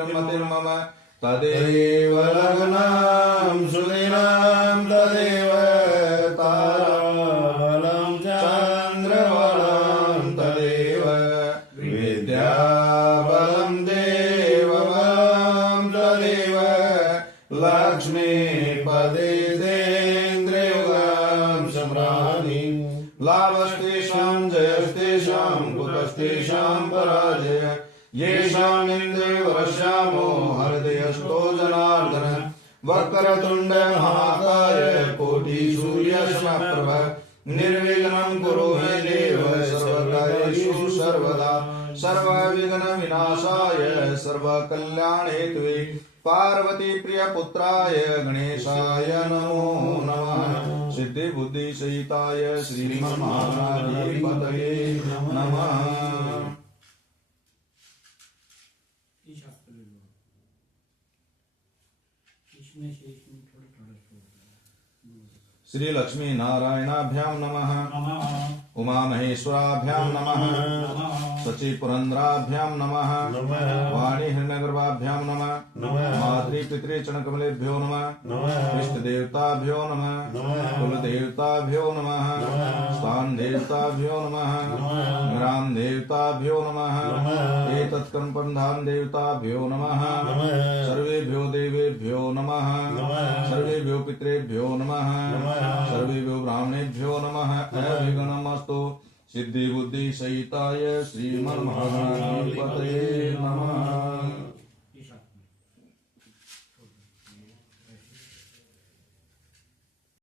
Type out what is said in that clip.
मतिर्मम तदेव लग्नं सुदिनं तदेव ताराबलं चन्द्रबलं तदेव विद्याबलं देवबलं तदेव लक्ष्मीपदेन्द्रियोगं सम्राणि लाभस्तेषां जयस्तेषां कुतस्तेषां पराजय येषाम् इन्द्रियवश्यामो हृदयस्थो जनार्दन वक्रतुण्ड महाकाय कोटिसूर्यसमप्रभ निर्विघ्नं कुरु मे देव सर्वकार्येषु सर्वदा सर्वविघ्नविनाशाय सर्वकल्याणहेतवे पार्वती प्रियपुत्राय गणेशाय नमो नमः सिद्धिबुद्धिसहिताय श्रीमन्महागणपतये नमः। श्री लक्ष्मी नारायणाभ्यां नमः। उमा महेश्वराभ्यां नमः। सची पुरंदराभ्यां नमः। वाणी हिरण्यगर्भाभ्यां नमः। मातृ पितृ चरणकमलेभ्यो नमः। इष्ट देवताभ्यो नमः। कुल देवताभ्यो नमः। स्थान देवताभ्यो नमः। ग्राम देवताभ्यो नमः। एतत्कर्म प्रधान देवताभ्यो नमः। सर्वेभ्यो देवेभ्यो नमः। सर्वेभ्यो पितृभ्यो नमः। सर्वेभ्यो ब्राह्मणेभ्यो नमः। अभिगणमस्तु सिद्धि बुद्धि सहिताय श्रीमन्महागणपतये नमः।